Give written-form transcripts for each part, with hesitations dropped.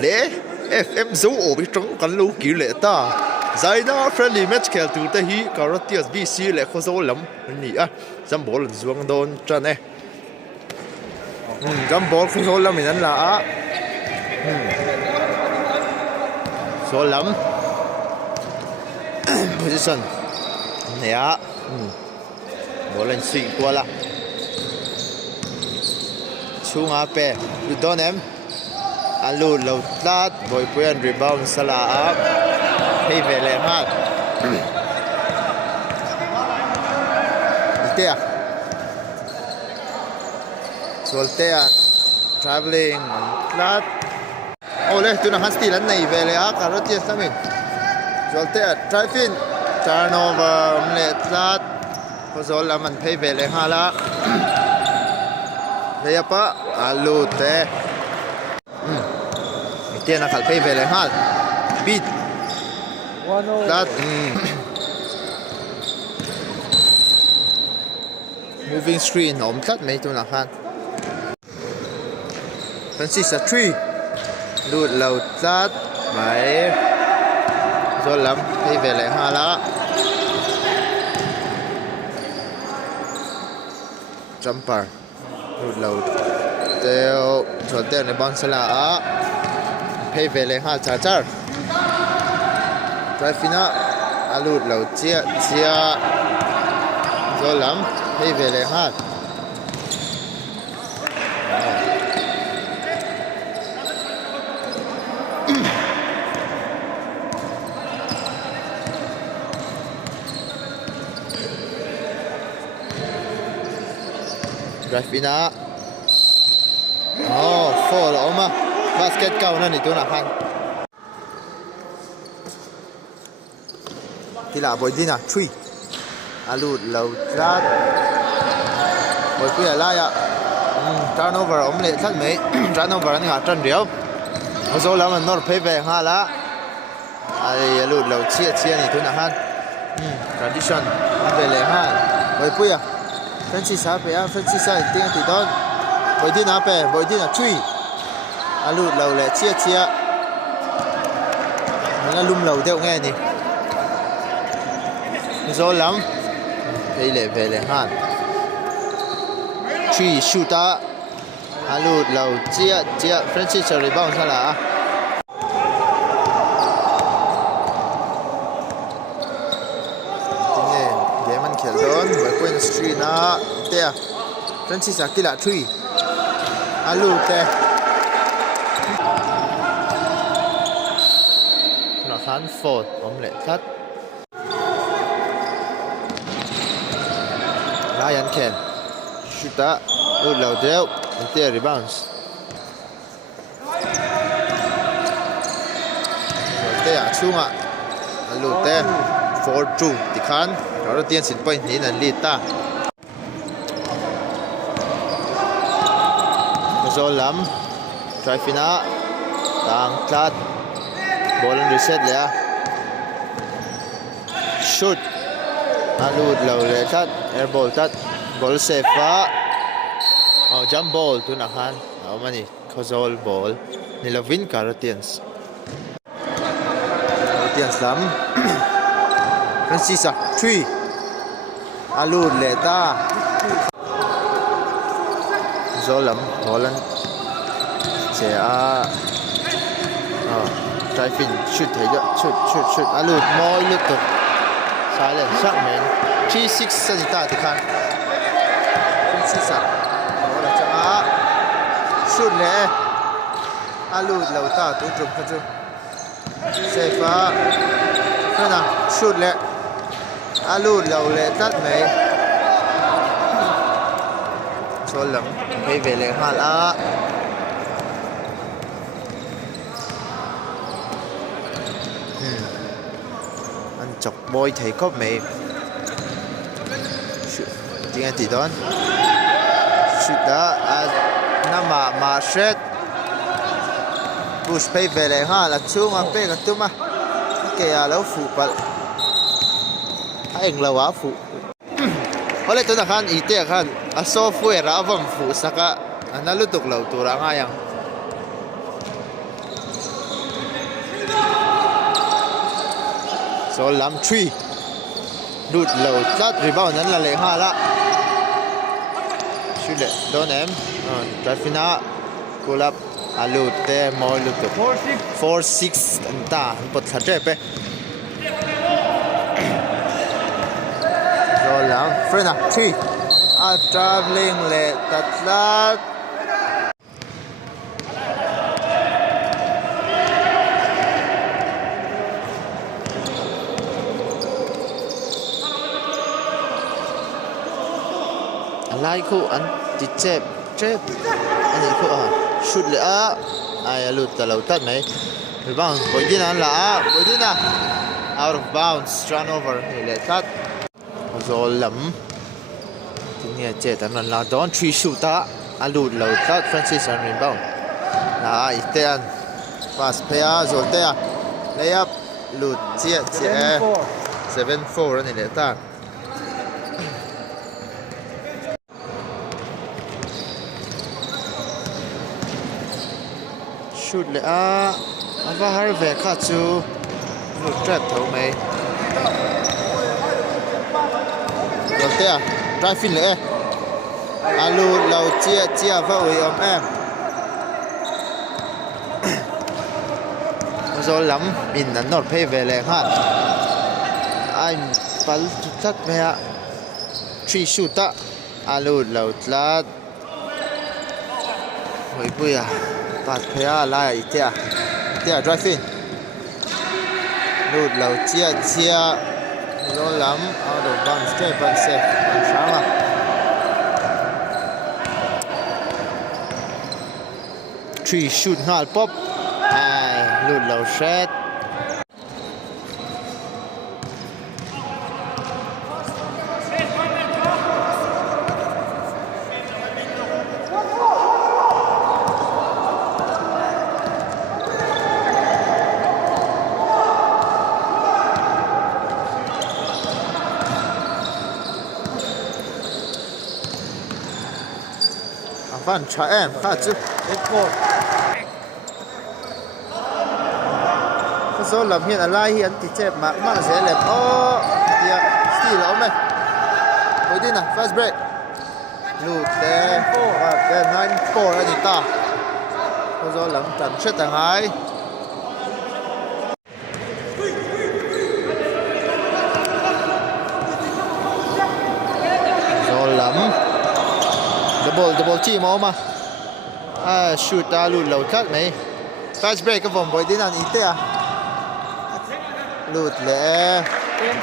lẽ FM dấu ổ bị trống cắn lâu kiểu lệ ta giải na friendly match khel tu ta hi Kahrawtians BC lệ Khawzawl lắm ni à jam ball zuang don chan e jam ball Khawzawl lắm mình ăn là á số lắm position nè á ball lên xịn qua là chung á pe you don em alu lâu tát boy quen rebound sala á hay về lại hát tia solte traveling tát ole tu na hasti lan nei về lại á Kahrawtians ta mình solte drive in turnover le tát Khawzawl la man phei về lại ha la đây pa alu te tia na khal phei về lại ha beat that moving screen om tlat mấy tu na khan Francis a 3 lut lâu tlat mai rồi lắm phei về lại ha la jumper lut lâu teo chọn teo này băng sala á phei về lại ha charger drive fina alut lâu chia rồi lắm phei về lại ha drive fina fall oma basket kau na ni tu na khan tila boy dina 3 alut lâu tlat boy pia la ya turnover om le thlat me turnover ani ha tran riau Khawzawl la man nor phei ve ha la ai alut lâu chia ni tu na han tradition ve le ha boy pia Francis ha pe Francis sai ting ti don boy dina pe boy dina 3 alut lâu le chia nó lum lâu theo nghe nè Khawzawl lắm đây lệ về lệ han 3 shooter alut lâu chia Francis rebound sao là thế để mình khel don với quên screen á tia Francis akila 3 alut te nó khán phốt om lệ thắt Ryan Ken shooter lut lâu đeo tia rebounds tia chung à lut te 4-2 thì khán đó tiên xin point ní là lead ta Khawzawl lắm drive fina tang tlat ball reset le shoot alut lâu le tlat air ball tlat ball safe fa jump ball tu na khan mani Khawzawl ball ni lovin Kahrawtians lắm Francis 3 alut le ta Khawzawl lắm ball sẽ drive in shoot thấy chưa shoot alut moi lướt tục sai lên sắc men 3-6 sân ta thì khan Francis đó là chẳng shoot le alut lâu ta tu trùm khăn chưa safe thế nào shoot le alut lâu le tắt mấy số lắm phei về lại ha la anh chọc boy thấy có mày tiếng anh thì đón shoot đã nằm mà set push phei về lại ha là chung mà phei cái tu mà cái lâu phụ bật anh lâu á phụ hồi nãy tôi đã khan ý tiếc khan software ra vòng phụ saka anh đã lúc tục lâu tu ra ngay yang Khawzawl lam 3 lut lo tlat rebound an la le ha la shule don't em trafina pull up alut te more lut 4-6 an ta pot thatre pe Khawzawl lam frena 3 traveling le tatlat lai khu an ti chep ani khu shoot le ai alut ta lo tat mai rebound poidin an la poidin out of bounds turnover le tat Khawzawl lam tinia che tan la don 3 shoota alut lo tat Francis an rebound la itean pass paya zolte layup lut che 7-4 ani le tat shoot le ava har ve kha chu lut trap tho mai zolte drive in le alu lo chia va oi om em Khawzawl lam in an nor phei ve le kha I'm pal tat me 3 shoota alu lo tlat hoi puya pass phaya la itia drive in lut lo chia Khawzawl lam out of bounds step and safe an shama 3 shoot ngal pop ai lut lo shet Van cha em kha chu Khawzawl lam hian alai hi an ti chep ma se le dia steal om mai poidin fast break lut te 9-4 ani ta Khawzawl lam tan set angai Khawzawl lam double team ma shoot lut lo tlat mai fast break ka vom poidin an ite lut le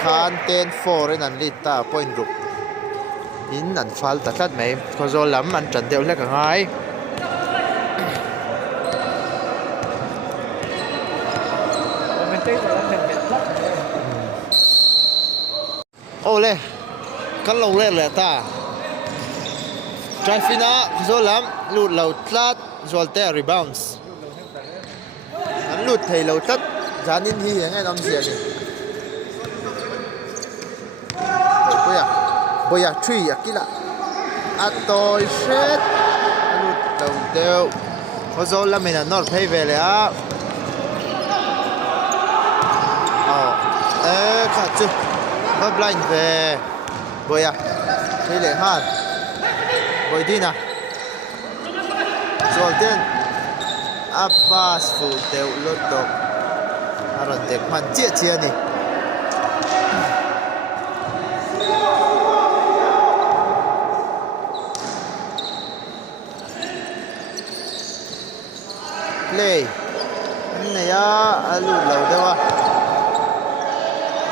khan 10-4 in an lead ta point group in an fal ta tlat mai Khawzawl lam an tran deuh hlek angai ole kan lo le ta Trafina Khawzawl lam lut lo tlat zolte rebounds an lut thei lo tlat zanin hi ngai dam sia ni boya 3 akila atoi shet lut lo deu Khawzawl lam in an nor phei ve le kha chu ba blind ve boya thei le han poidina Zolten Abbas fu deu lotto aron dek man chia ni play ne ya alu lo dewa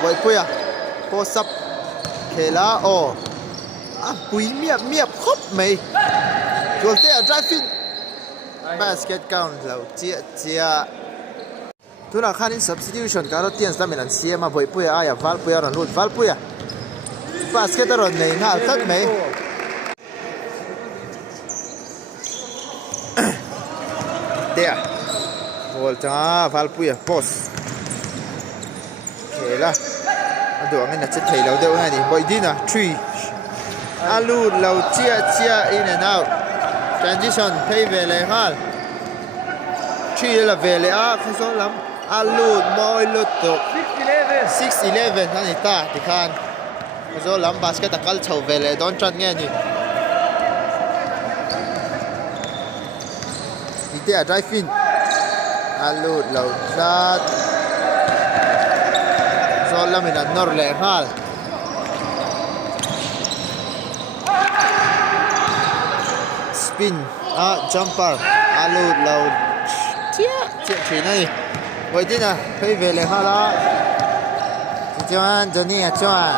boy puya post up khela pui miap khop mai zolte drive in basket count lo chia tuna khanin substitution Kahrawtians da menan siama boy puya aya val puya ron lut val puya basket ron nei ngal tat mai there volta val puya post khela adu angin na che thei lo deu ha ni poidina 3 alu lo chia in and out transition phei ve le hal 3 la ve le Khawzawl lam alut moi lutuk 6-11 นั่นนี่ตาที่คันโซลัมบาสเกตกัลเฉาเวเลยโดนจัดเงี้ยนี่อีเดียไดฟินอาลูดเหล่าจัดโซลัมมินันนอร์เลฮัลสปินจัมเปอร์อาลูดเหล่าเจี๊ยทีนี่วันนี้นะเฮ้ยเวเลยฮัลละจวนจนี่จวน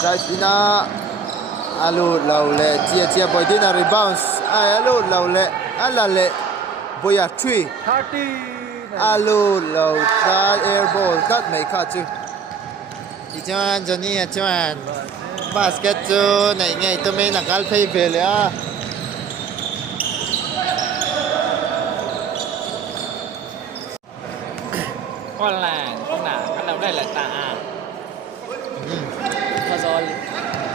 ใจฟินาอาลูเราเล่เจียบอยดินารีบาวส์อาลูเราเล่อาลาเล่บอยทรีอาลูเราตัดแอร์บอลตัดไม่ขาดจูจวนจนี่จวนบาสเกตจูไหนไงตัวไม่นักการเพย์เบลเลยก้อนแรงข้างหน้ากันเราได้หลายตาKhawzawl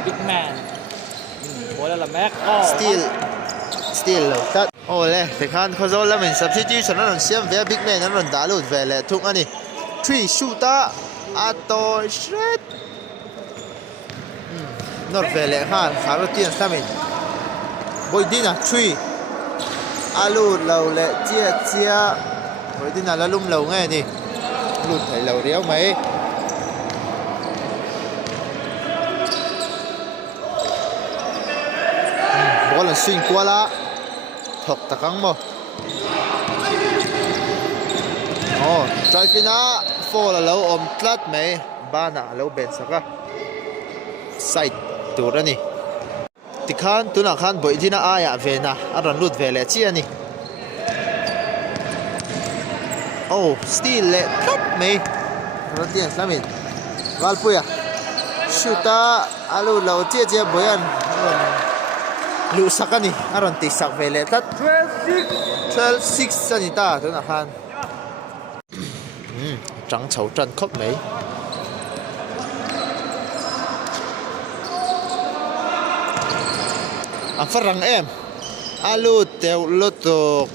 big man โอ้แล้วละแม็กstill ตัดโอ้เลยแต่คันKhawzawlแล้วมัน substitution นั่นเสียมเวีย big man นั่นด่าลุดเวลทุกอันนี้3 shooter อัตโตเชดนอร์เวลฮะKahrawtiansทำเองบอยดินะ3อาลูเราเล่เจียบอยดินะแล้วลุ่มเราไงนี่ลุดให้เราเรียวไหมบอลสวิงกว่าละถกตะกังบ่โอ้ใจฟินาโฟล์แล้วอมตลัดไหมบ้าน่ะแล้วเบนสักะไซต์ตัวนี่ติคันตัวนักขันบ่อยที่น่าอายะเวนะอารันลุดเวลเชียนี่โอ้สตีลเละตลัดไหมKahrawtiansสามินวัลปุยะชูตาอาลูเราเจียบ่ยันลูสักนี่อารันติสักเวลตัด12-6สันนิตาตัวนักขันจังเฉาจันครบไหมฝรั่งอาลูเตวลุตุก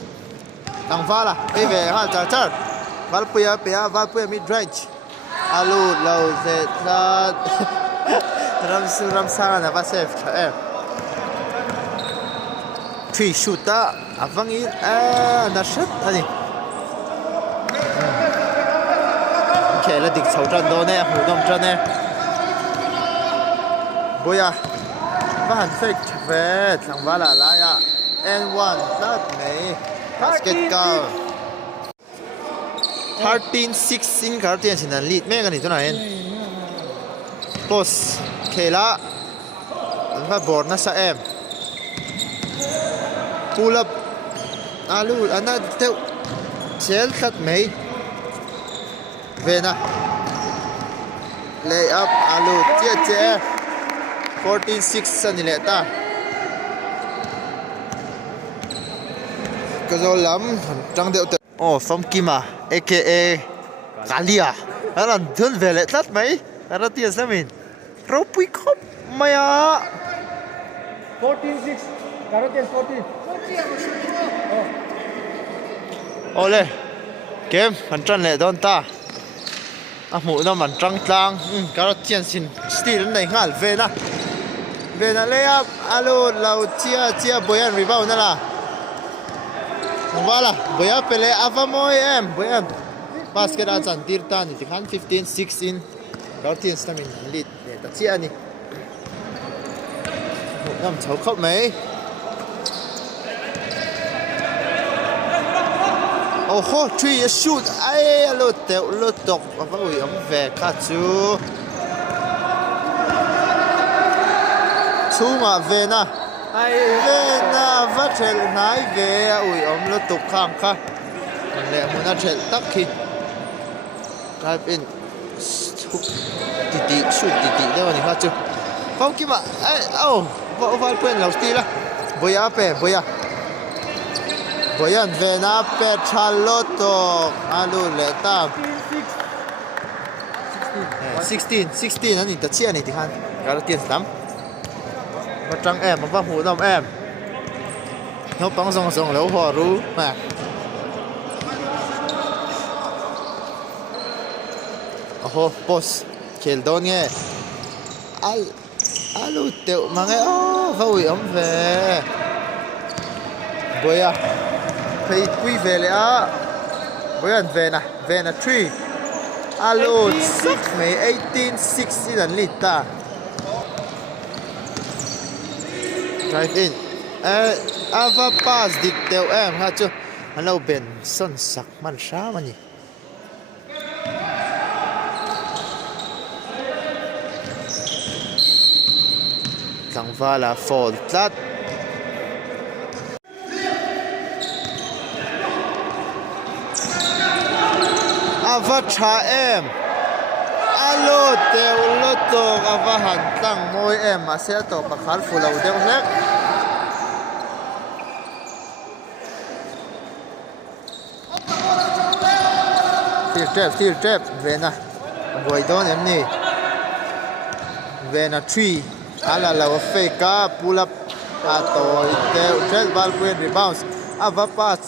ตังฟ้าล่ะเอเวฮะจัดวัลปุยะวัลปุยะมิดเรนจ์อาลูเราเซตัดรัมซานะว่าเซฟ3 shooter ฟังอีน่าชัดอันนี้แค่ละดิกเฉาจันโดนเนี่ยหูดมจันเนี่ยบุยะบ้านเฟกเวทสังวาลาลายะ N1 ตัดไหมบาสเกตบอล13-6 in Kahrawtians in the lead แม่กันนี่ตัวไหนโพสเคละอันว่าบอร์ดนะซะพูลับอาลูอันนั้นเท่าเชลตัดไหมเวนะเลยอัพอาลูเจีย14-6สันนิเลต้าKhawzawlล้ำจังเดียวโอ้ฟอมกิมา AKA กาเลียอันนั้นทุนเวลตัดไหมKahrawtiansสามินเราปุยครบไม่14-6 Kahrawtians 14โอ้เลยเกมมันจันเลยโดนตาหมูน้ำมันจังตังKahrawtiansสินสตีลในงานเวนะเลยครับอาลูเราเจียบอยันรีบาวนั่นล่ะว่าล่ะบอยไปเลยอาฟามอยบอยันบาสเกตอาจารย์ตีร์ตานี่ที่ขัน15-6 in Kahrawtians ทำเป็นลีดเนี่ยตัดเชียนี่น้ำเฉาเข้าไหมโอ้โห3 shoot ลุดเตะลุดตกว่าอุ้ยแหวกขาดชูมาเวนะวัดเชลนายเวอุ้ยลุดตกข้างค่ะมันเลยมันน่าเชลตักขี้กลายเป็นติชุดติได้วันนี้ค่ะจูฟังกี่มาว่าเพื่อนเราสตีละบอยยันเวน่าเป็ดชาลอตโตอาลูเลต้า16 นั่นนี่ตัดเชียนี่ที่ขัน Kahrawtians lắm mà trăng em mà vang hủ nôm em nó bắn song song lẩu hòa rú mà oh boss khel don nghe alo tẹo mà nghe vui ấm về bơi à thấy quy về lẽ bơi ăn về nè 3 alo 6 mấy 18 6 lần lít ta drive in ava pass dik tẹo em ha chứ anh lâu bền son sắc man sa mà nhỉ thằng va là fall tlat ava cha em alo teo lo to ava han tang moi em mà sẽ to pa khal fu lo deu hlek field trap vena boy don em ni vena 3 ala la fake up pull up ato teo trap ball queen rebounds ava pass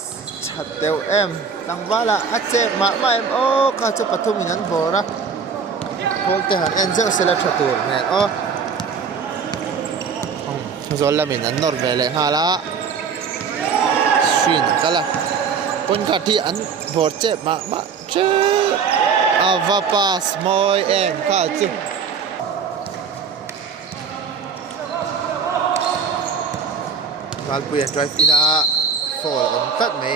chat teo em tang wala ache ma em o ka chu pathum inan bora holte han enzel sela thatur men o zol la min an nor vele hala shin kala pon ka thi an bor che ma che ava pass moi em ka chu Valpuya drive in a fall on cut me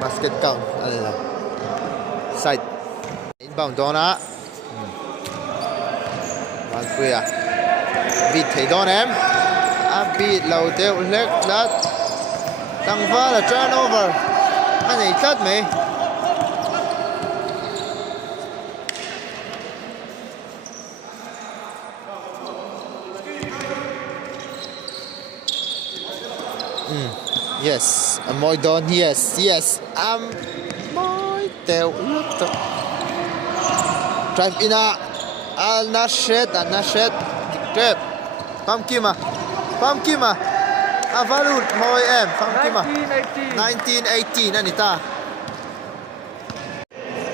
basket count side inbound dona Valpuya beat thấy don em beat lâu tiêu lek lát tăng va là turnover anh này cắt me yes moi don yes moi teo luto drive in a al nashet trap pam kima avalut moi em pam kima 1918 anh ta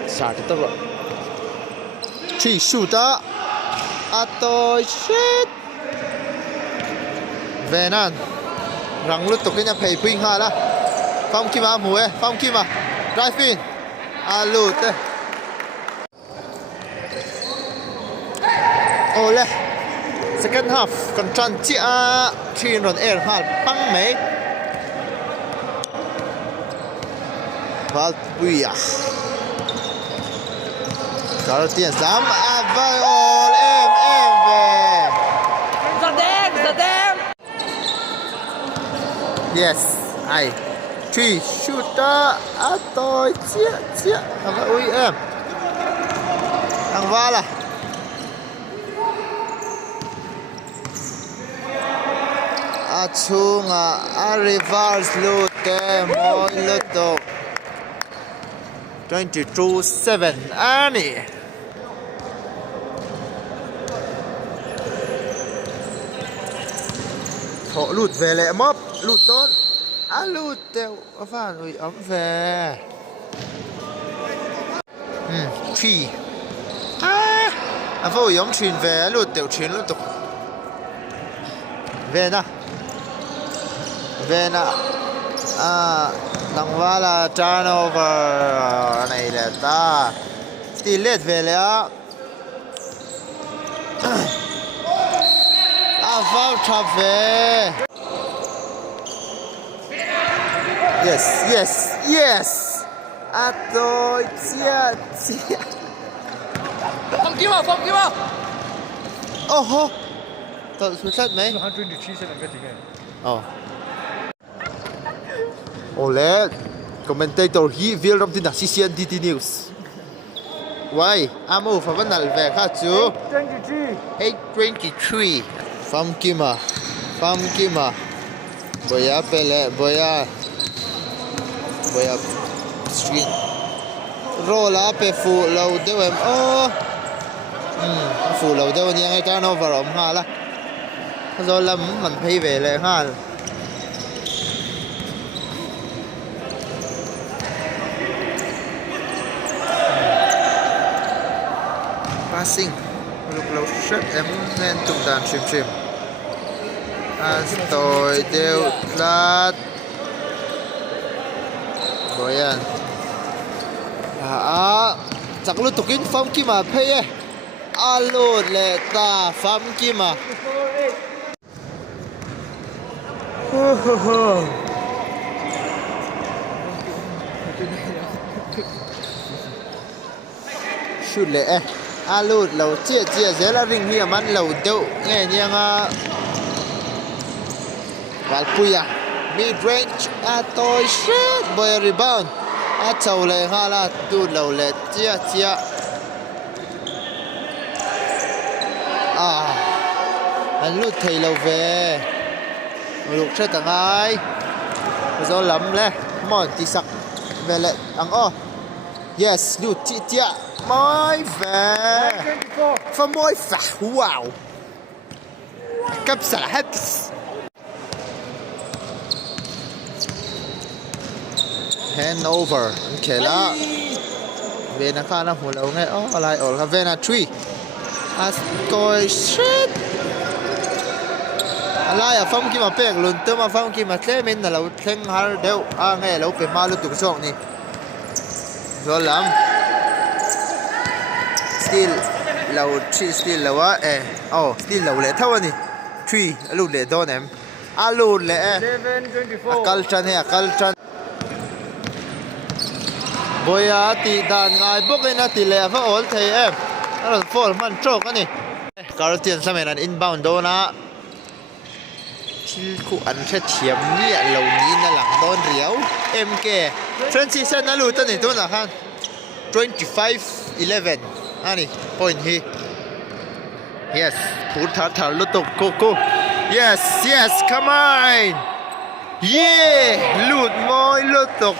start to go 3 shooter ato shit venan răng lút tục cái nhà phê pin ha đó phong kim à mùi phong kim à drive in lút đấy ole second half còn tròn chia 3 run air ha băng mấy Valpuya Kahrawtians dám vai all em về The damn yes ai 3 shooter atoi chia ava ui em thằng va là achunga reverse lute moi luto 22-7 ani họ lụt về lẹ móp lụt tốt lụt teo phan ui ấm về phi vô giống truyền về lụt teo truyền lụt tục về nè đằng va là turnover này là ta tỷ lệ về lẹ vào chọc về yes tôi chia Phong kiếm vào oh tôi xuất sắc mấy 123 现在应该几个 ole commentator hi vil ram tin da CCNDT news why amo fa vanal ve kha chu 823 Pham kima boya pele boya screen roll up pe fu lo de em phụ lâu đâu nha ngay turnover ổn ha là rồi là mình thấy về lại ha passing lúc lâu shot em nên tung đàn chìm tôi đều lát rồi chắc lúc tục in phong kim mà phê alo lệ ta phong kim mà shoot lệ alo lâu chia dễ là ring hiểm ăn lâu đâu nghe nhang Valpuya mid range tôi shot boy rebound chầu lệ ha là tu lâu lệ chia anh lút thầy lâu về lục chơi tặng ai do lắm lẽ mòn tí sặc về lại ăn yes lút chia môi về pha môi phá wow cấp xả hết hand over khel về nó khá là hồ lâu nghe lại ở về là tree coi shit lại phong kim mà bẹc luôn tôi mà phong kim mà thế mình là lâu thêm hai đều nghe lâu phải malu tục song nè rồi lắm still lâu tree still lâu still lâu lệ thâu nè tree lâu lệ đó em lâu lệ akal chan boy ti dan ngai bốc lên ti lệ phải ổn thầy em nó là fall man trok anh nè Kahrawtians sao mình inbound đó na ku ăn sẽ thiểm nhẹ lâu ní na lặng đón riếu em kê transition na lụt này tôi là han 25-11 anh point hi yes put thar lụt tục cô yes come on yeah lụt môi lụt tục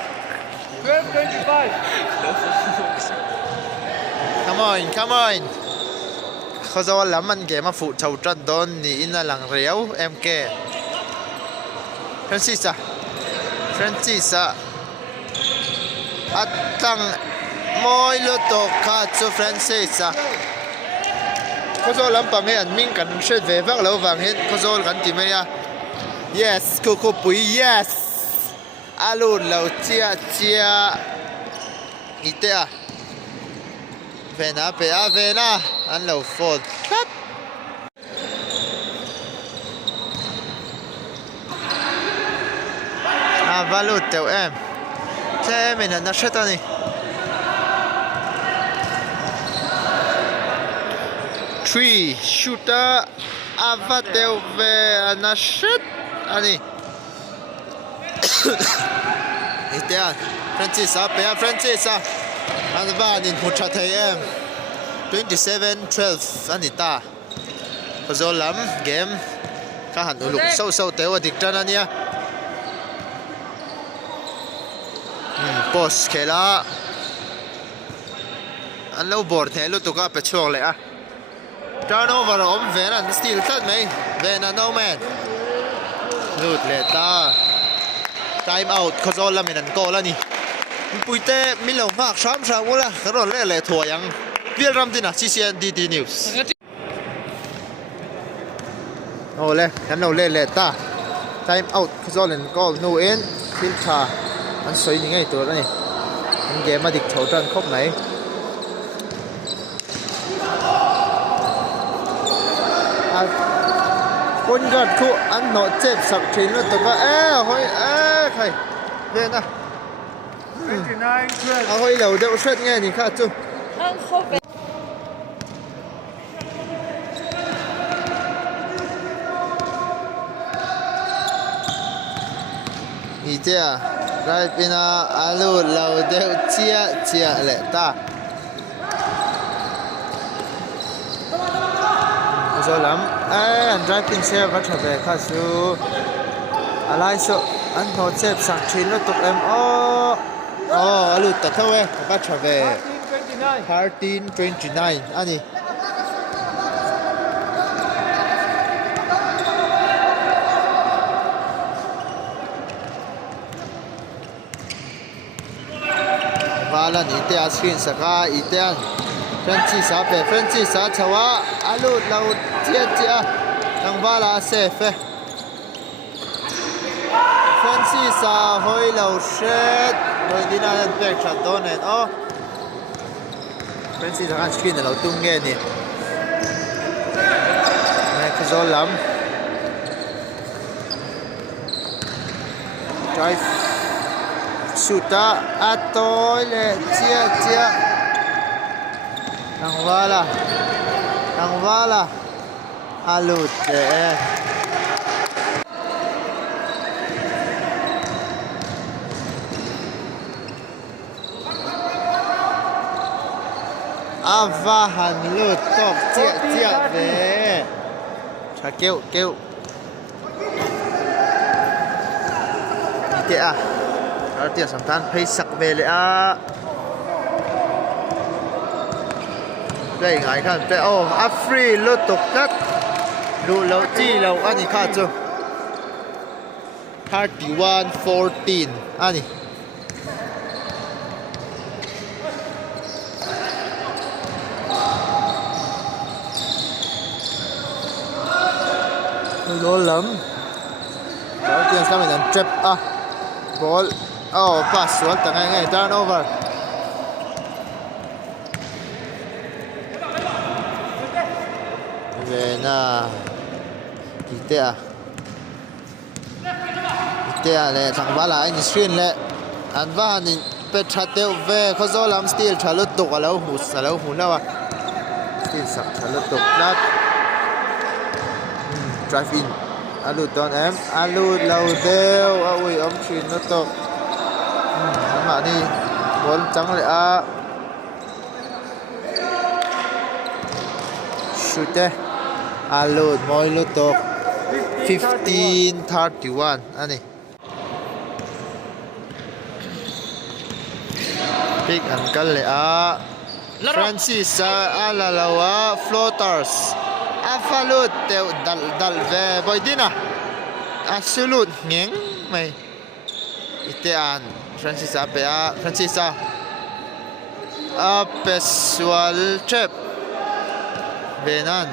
12-25 come on Khawzawl lắm anh ghé mà phụ chầu trận đón ní na lặng riếu em kê Francis ṭang môi lô tô khá cho Francis Khawzawl lắm bằng anh mình cần sẽ về vác lâu vàng hết Khawzawl cần tìm mấy yes cô bùi yes alo lâu chia ý tệ về na anh lâu phốt cắt valut teo em thế mình là nó sẽ tao này 3 shooter avateo về nó sẽ anh Itian Francis pe Francis anh va nhìn một chặt thấy em 27-12 anh ta Khawzawl lắm game khá hẳn lục sâu teo ở địch trận anh nha post khel anh lâu bort thế lúc tụi các bạn chuông lại turnover về là still thật mấy về là no man lụt lệ ta time out Khawzawl là mình ăn co là nè bùi tê mình lâu mạc sám sao là cái rồi lệ thua yang viết ram tin à CCNDD News lệ anh lâu lệ ta time out Khawzawl lên call no in filter anh xoay những ngàyตัวnày anh ghé mà địch thấu trận khóc này con gật khu anh nó chết sặc chín luôn tụi có hồi thầy về nè hồi lẩu đậu sét nghe thì khác chung ý thế à right pina alu lẩu đậu chia lệ ta Khawzawl lắm anh drive pin xe bắt trở về khá su alai sợ anh nó xếp sạc chín nó tục em alu tật thâu bắt trở về 13-29 anh Alan ite screen saka ite Francis ape Francis a chawa alut laut chia tangwala safe Francis a hoi lo shet hoi dina nan pek chat don en o Francis a screen lo tung nge ni Khawzawl lam drive suta atoy le chia tangwala alut le avahan lut tok chia ve cha kêu ite a Kahrawtians samtan phei sak ve le a đây ngài khan pe o a free lut tok kat lu lo chi lo ani kha chu 31-14 ani Khawzawl lam Kahrawtians kami nan trap ball pass sual tangai turnover Vena ite le tangwala in screen le anwa ni pethateu ve Khawzawl lam still thalut tok alo hu lawa still sak thalut tok lat drive in alut don em alut lau deu ui screen no tok ma ni ball chang le a shoot alut moi lut tok 15-31 ani pick and kal le a Francis ala lawa floaters afalut teu dal ve boydina absolute ngeng mai ite an Francis ape a Francis a peswal trap venan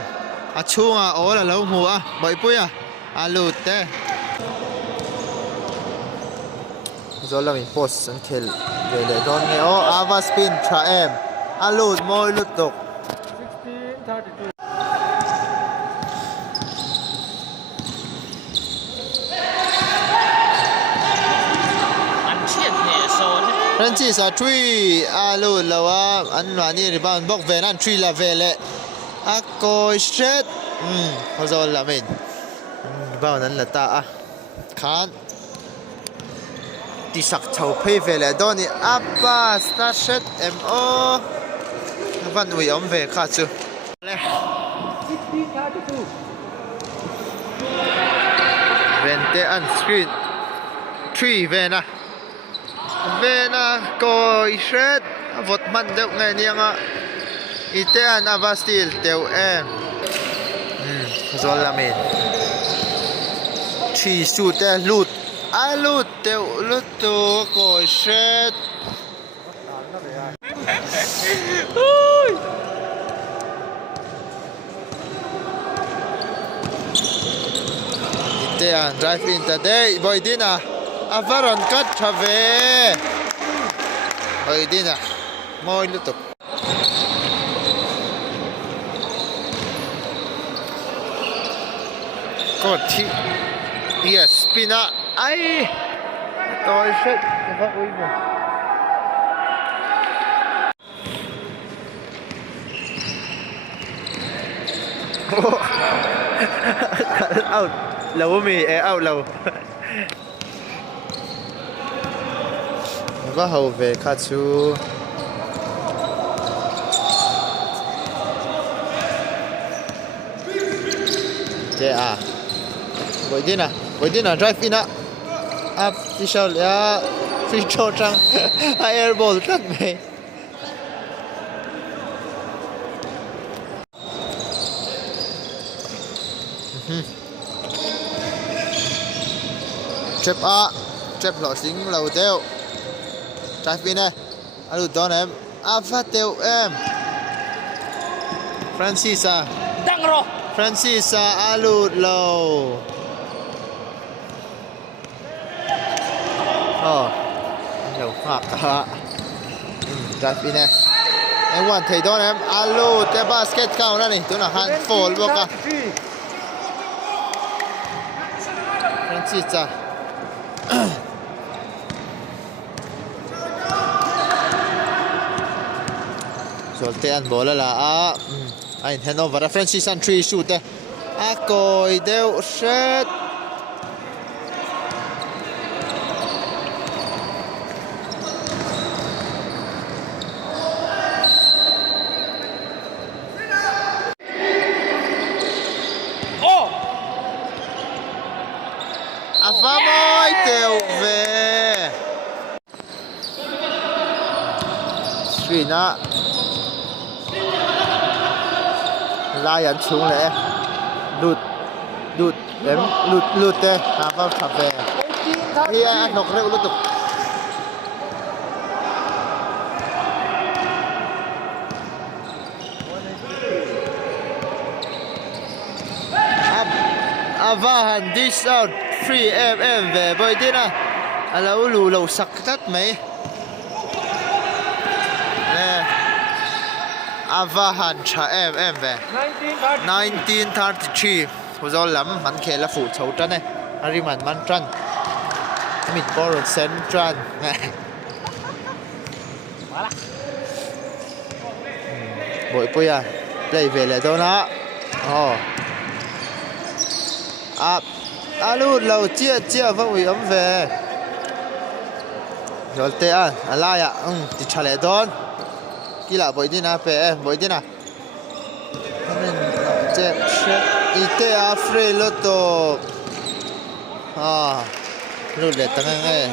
achunga ola lo mu a boipui a alut te zolam in post an khel ve le don nge o ava spin tra em alut moi lut tok 16-32 Francis a 3 alut lawa an wani rebound bok venan 3 la vele a koi straight Khawzawl lamin rebound an lata a khan ti sak chau phei vele doni apa start set mo van ui ve kha chu le 16-32 vente an screen 3 vena koi straight vot man deuh ngai nianga ite an avastil teu em Khawzawl lamin chi su te lut alut teu lut tu koi straight ite an drive in today boydina avaron kat thave boydina moi lutuk Koti yes pina ai toy shit va ui mo out lawm out law va hau ve kha chu je boydina drive in up official ya free throw chang air ball tat me chep lo sing lo teo drive in alut don em avateu em Francisa Dang ro. Francisa alut low oh nhiều hoặc drive in nè em quan thấy đó em alut cái basket cao đó này tôi là hand fall vô cả Francisa rồi tên bố là anh Hanover Francis and 3 shoot coi đều set Oh. Ava môi đều về Srina la dẫn xuống lẽ lụt em lụt thế vào sập về thì anh học rêu lụt tục Avahan dish out free em về bởi thế nào lâu lù lâu sắc rất mấy nè Avahan cha em về 1933 Khawzawl lắm mình khel là phụ chấu trân này ari mình trân mình borrow sen trân bội bơi à play về lại đâu nó alut lâu chia vẫn bị ấm về rồi tê lại thì trả lại đón kỹ là bội đi na pe bội đi na nên chép ite free lotto lút lệ tăng ngay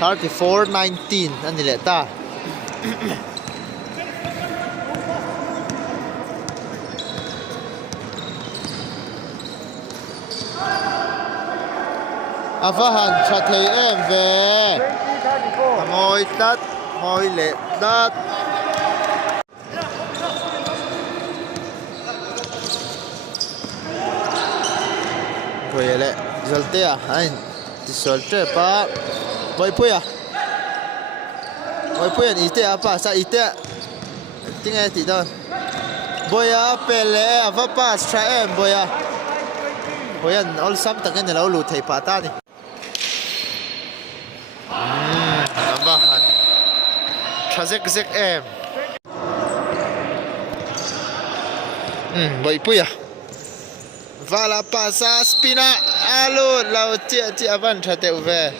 34-19 anh lệ ta Avahan cha thấy em về môi lệ đất rồi lệ zolte anh thì zolte pa boy puya ite pa sa ite tiếng nghe thì đâu boya pele ava pa sa em boya all sam tang cái này lâu lụt thầy pa ta đi Avahan chazek em boy puya Vala pasa spina alut lau chia van thate về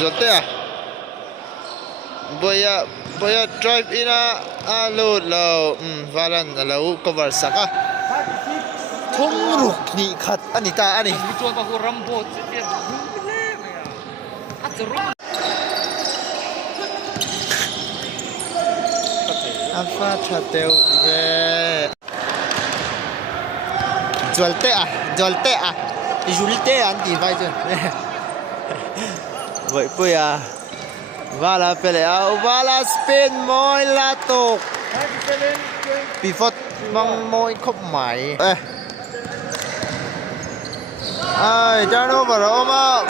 jote boya drive ina alut lau valan lau cover saka thong ruk ni khat ani ta ani Bicho pa ko rambo che atrum afa thate về Jolte anh thì vai chứ vậy bây vala pele vala spin môi la tục pivot mong môi khóc mày turnover mà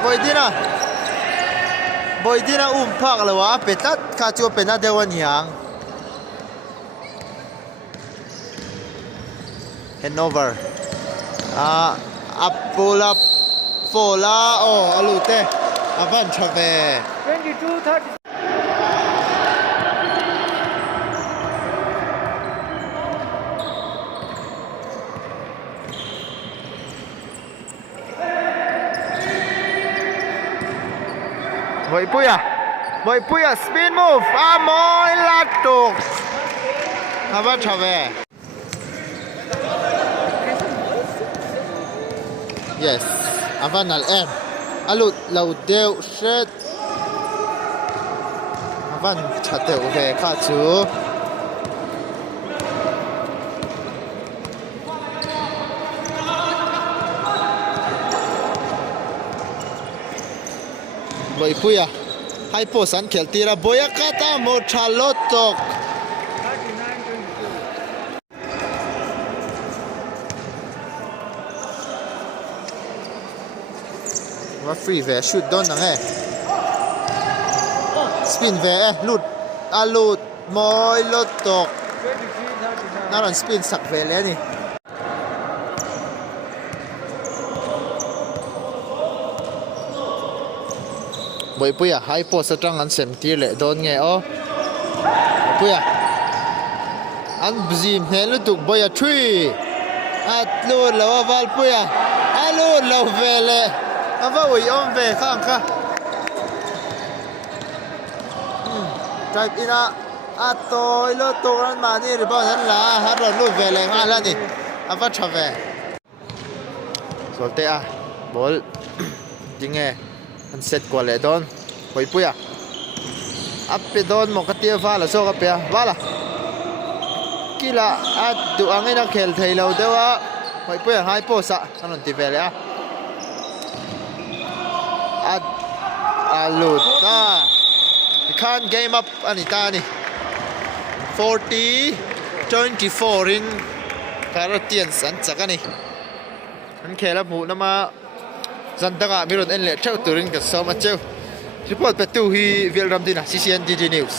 bồi đi na phak là wa petat ka chu pena dewan yang Hanover Apula Fola alute avan chave 22-30 Boy puya spin move moi latuk avan chave Yes, avan al em alut lau deu shet avan chateu về kha chu boy puya hai po san khel tira boya kata mo chalotok ว่าฟรีเวชุดโดนนังเอสปินเวลุดลุดมอยลดตกน่ารันสปินสักเวเลยนี่บ่อยปุ้ยอะให้โพสต์จังอันเซมตีเลยโดนไงอ๋อปุ้ยอะอันบซิมเฮลุตุกบ่อยอะทรีอัดลุดแล้วว่าปุ้ยอะลุดแล้วเวเลยอันว่าอุ้ยอมเวข้างค่ะใจอินะอัดโตยลุดตกนั้นมานี่หรือเปล่านั่นล่ะฮัลโหลลุดเวเลยมาแล้วนี่อันว่าชอบเวสวัสดีอะบอลจริงไงอันเสร็จกว่าเลยโดนไปปุ้ยอะอัพไปโดนหมกเตี้ยฟ้าละโซ่กับเปียฟ้าละกี่ละอัดดูอังไงนักเขลไทยเราเดี๋ยวไปปุ้ยหายโพสะนั่นนั่นตีเวเลยอะอัดลุดตา can't game up อันนี้ตานี่40-24 in Kahrawtians อันจักอันนี้อันเขลหมูน้ำมาจันทร์ก็มีรถเอ็นเล่เช่าตัวริงกับสมัชเจ้ารีพอร์ตไปตู้ฮีเวลรัมดินะ CCNDG News